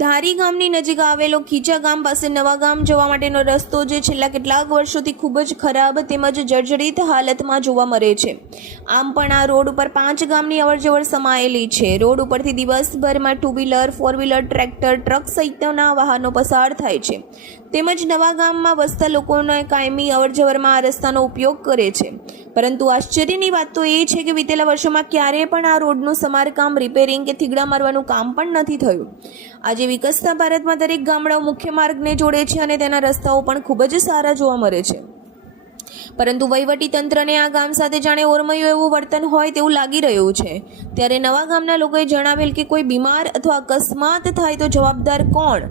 ધારી ગામની નજીક આવેલો ખીચા ગામ પાસે નવા ગામ જવા માટેનો રસ્તો જે છેલ્લા કેટલાક વર્ષોથી ખૂબ જ ખરાબ તેમજ જર્જરિત હાલતમાં જોવા મળે છે. આમ પણ આ રોડ ઉપર પાંચ ગામની અવરજવર સમાયેલી છે. રોડ ઉપરથી દિવસભરમાં two wheeler four wheeler tractor truck સહિતના વાહનો પસાર થાય છે. તેમજ નવા ગામમાં વસતા લોકોને કાયમી અવરજવરમાં આ રસ્તાનો ઉપયોગ કરે છે. પરંતુ આશ્ચર્યની વાત તો એ છે કે વિતેલા વર્ષોમાં ક્યારેય પણ આ રોડનું સમારકામ રિપેરિંગ કે થીગડા મારવાનું કામ પણ નથી થયું. આજે વિકસતા ભારતમાં દરેક ગામડાઓ મુખ્ય માર્ગને જોડે છે અને તેના રસ્તાઓ પણ ખૂબ જ સારા જોવા મળે છે. પરંતુ વહીવટી તંત્રને આ ગામ સાથે જાણે ઓરમયું એવું વર્તન હોય તેવું લાગી રહ્યું છે. ત્યારે નવા ગામના લોકોએ જણાવેલ કે કોઈ બીમાર અથવા અકસ્માત થાય તો જવાબદાર કોણ?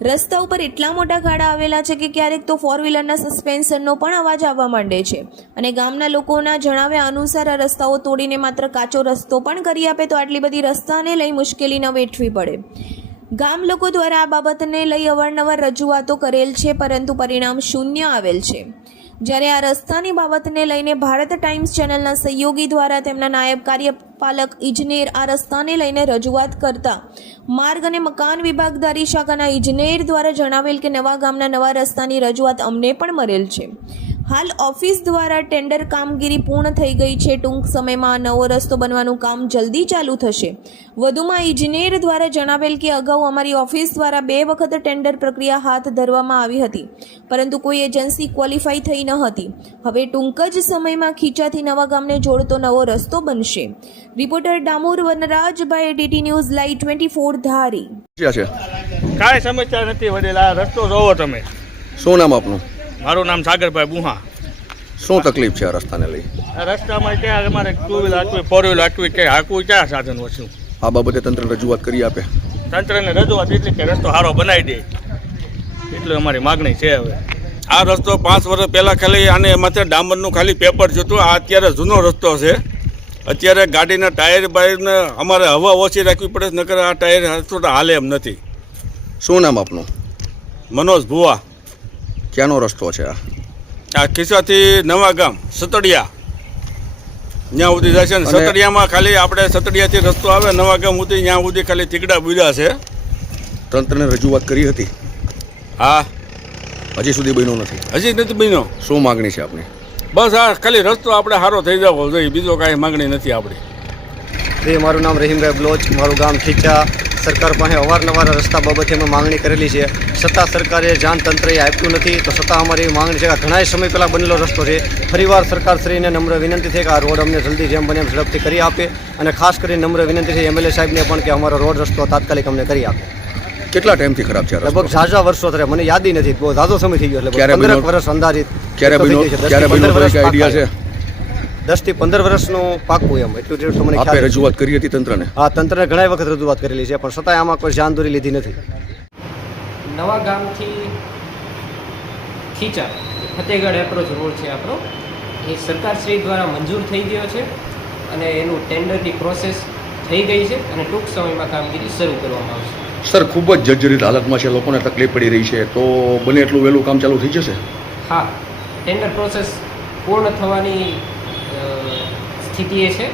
રસ્તા ઉપર એટલા મોટા ખાડા આવેલા છે કે ક્યારેક તો ફોર વ્હીલરના સસ્પેન્શનનો પણ અવાજ આવવા માંડે છે. અને ગામના લોકોના જણાવ્યા અનુસાર આ રસ્તાઓ તોડીને માત્ર કાચો રસ્તો પણ કરી આપે તો આટલી બધી રસ્તાને લઈ મુશ્કેલી ન વેઠવી પડે. ગામ લોકો દ્વારા આ બાબતને લઈ અવારનવાર રજૂઆતો કરેલ છે, પરંતુ પરિણામ શૂન્ય આવેલ છે. જ્યારે આ રસ્તાની બાબતને લઈને ભારત ટાઈમ્સ ચેનલના સહયોગી દ્વારા તેમના નાયબ કાર્યપાલક ઇજનેર આ રસ્તાને લઈને રજૂઆત કરતા, માર્ગ અને મકાન વિભાગદારી શાખાના ઇજનેર દ્વારા જણાવેલ કે નવા ગામના નવા રસ્તાની રજૂઆત અમને પણ મળેલ છે. હાલ ઓફિસ દ્વારા ટેન્ડર કામગીરી પૂર્ણ થઈ ગઈ છે. ટૂંક સમયમાં નવો રસ્તો બનવાનું કામ જલ્દી ચાલુ થશે. વધુમાં ઇજનેર દ્વારા જણાવેલ કે અગાઉ અમારી ઓફિસ દ્વારા બે વખત ટેન્ડર પ્રક્રિયા હાથ ધરવામાં આવી હતી પરંતુ કોઈ એજન્સી ક્વોલિફાઈ થઈ ન હતી. હવે ટૂંક જ સમયમાં ખીચાથી નવા ગામને જોડતો નવો રસ્તો બનશે. Reporter Damor Vanrajbhai DT news live twenty four Dhari. ક્યાં કાંઈ સમસ્યા નથી વડેલા. રસ્તો જોવો તમે. શું નામ આપનું? મારું નામ સાગરભાઈ બુહા શું તકલીફ છે રસ્તાને લઈ? આ રસ્તામાં ક્યાં અમારે ટુ વ્હીલ હાંકવી ફોર વ્હીલ હાંકવી કે હાંકવું ક્યાં સાધન વસ્યું? આ બાબતે તંત્ર રજૂઆત કરી આપે. તંત્રને રજૂઆત એટલી કે રસ્તો સારો બનાવી દે. એટલે અમારી માગણી છે હવે. આ રસ્તો પાંચ વર્ષ પહેલાં ખાલી આને માથે ડામરનું ખાલી પેપર જોતું આ અત્યારે જૂનો રસ્તો છે. અત્યારે ગાડીના ટાયર બાયરને અમારે હવા ઓછી રાખવી પડે છે, નકર આ ટાયર હાલે એમ નથી. શું નામ આપનું? મનોજ ભુવા. ક્યાંનો રસ્તો છે આ? આ ખિસ્સાથી નવા ગામ સતડિયા. ત્યાં સુધી જાય છે ને સતડિયામાં ખાલી આપણે સતડિયાથી રસ્તો આવે નવા ગામ સુધી ત્યાં સુધી ખાલી તીકડા બીજા છે. તંત્રને રજૂઆત કરી હતી? હા. હજી સુધી બન્યું નથી. હજી નથી બન્યો. શું માગણી છે આપણી બસ આ ખાલી રસ્તો આપણે સારો થઈ જવો જોઈએ બીજો કાંઈ માગણી નથી આપણી. એ મારું નામ રહીમભાઈ બ્લોચ મારું ગામ ખીચા સરકાર પાસે અવારનવાર રસ્તા બાબતે અમે માંગણી કરેલી છે. છતાં સરકારે જાણ તંત્રએ આપ્યું નથી તો છતાં અમારી એવી માંગણી છે કે ઘણા સમય પહેલાં બનેલો રસ્તો છે. ફરીવાર સરકારશ્રીને નમ્ર વિનંતી છે કે આ રોડ અમને જલ્દી જેમ બને એમ ઝડપથી કરી આપે અને ખાસ કરીને નમ્ર વિનંતી છે એમએલએ સાહેબને પણ કે અમારો રોડ રસ્તો તાત્કાલિક અમને કરી આપે. કેટલા ટાઈમથી ખરાબ છે લગભગ ઝાઝા વર્ષો થયા. મને યાદી નથી. બહુ ઝાઝો સમય થઈ ગયો એટલે ક્યારે વર્ષ અંદાજિત ક્યારે બન્યો? ક્યારે બન્યો? આઈડિયા છે. દસથી પંદર વર્ષનું પાકું એમ. એટલું જેટલું તમને મને ખ્યાલ રજૂઆત કરી હતી તંત્રને? હા તંત્રને ઘણા વખત રજૂઆત કરેલી છે પણ છતાંય આમાં કોઈ ધ્યાન દોરી લીધી નથી. નવા ગામથી ખીચા ફતેગઢ એપ્રોચ રોડ છે આપણો. એ સરકારશ્રી દ્વારા મંજૂર થઈ ગયો છે અને એનું ટેન્ડરની પ્રોસેસ થઈ ગઈ છે અને ટૂંક સમયમાં કામગીરી શરૂ કરવામાં આવશે. સર ખૂબ જ જર્જરિત હાલતમાં છે લોકોને તકલીફ પડી રહી છે. તો બને એટલું વહેલું કામ ચાલુ થઈ જશે? હા ટેન્ડર પ્રોસેસ પૂર્ણ થવાની સ્થિતિએ છે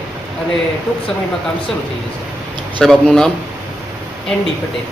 અને ટૂંક સમયમાં કામ શરૂ થઈ જશે. સાહેબ આપનું નામ? N D Patel.